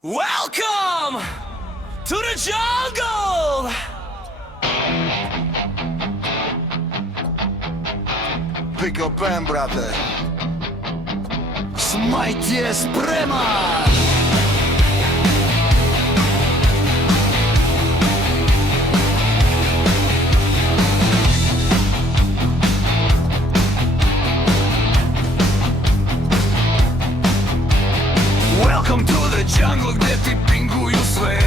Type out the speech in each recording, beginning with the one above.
Welcome to the jungle! Pick up pen, brate. Smite je spreman! Welcome to the jungle gdje ti pinguju sve.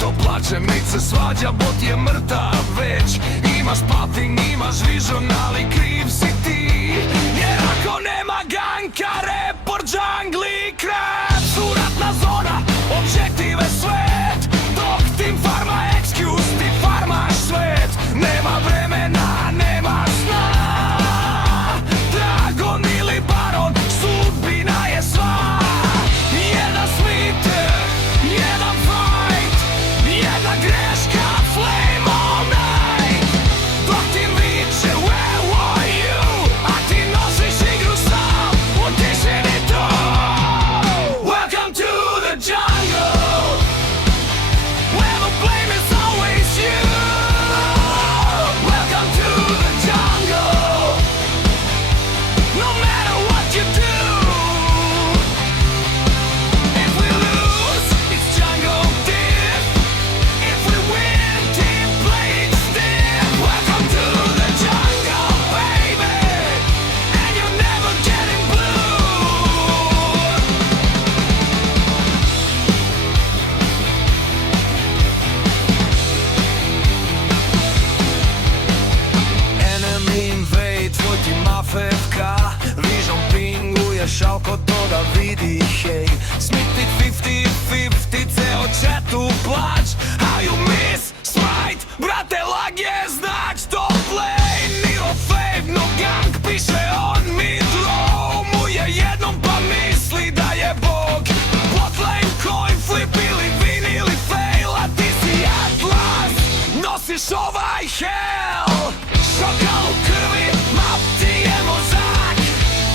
To plače mit se svađa, bot je mrtav već. Imaš pating, imaš vision, ali kriv si ti. Jer ako nema ganka, report džungli krep. Suratna zona, objektive svet. Dok tim farma excuse, ti farmaš svet. Nema vremena, nema sna. Dragon ili baron, sudbina je sva. Jedan smiter, jedan fight, jedna greška, flame all night. Dok ti viče where were you, a ti nosiš igru sam, utišeni to. Welcome to the jungle, where the blame is always you. Welcome to the jungle, no matter what you do. If we lose, it's jungle diff. If we win, team playing stiff. Welcome to the jungle, baby, and you're never getting blue. Enemy invade, tvoj tim AFK. Vision pinguješ, al ko to da vidi, hej. Smitit 50-50, ceo chat u plač. How you miss, smite, brate, lag je znak. Stop play, Niro fave, no gang, piše on mid-low. Mu je jednom pa misli da je bog. Botlane, coin flip ili win ili fail. A ti si Atlas, nosiš ovaj hell. Šoka u krvi, map ti je mozak.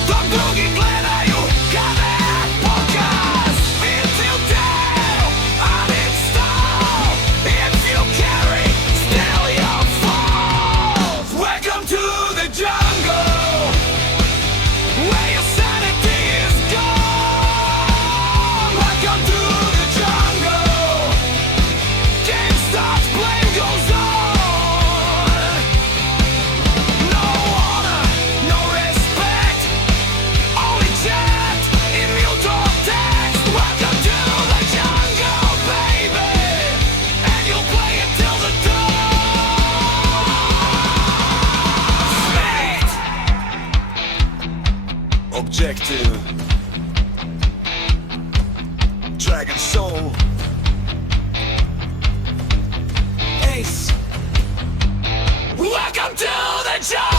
Dok drugi gledaju kada je pokaz. Until down, uninstall. If you carry, still you'll fall. Welcome to the jungle, where your sanity is gone. Welcome to the jungle, game starts, blame goes on. No honor, no respect, only chat, immutable text. Welcome to the jungle, baby, and you'll play it till the dawn. Fate. Objective. Dragon Soul. Ace. Welcome to the jungle.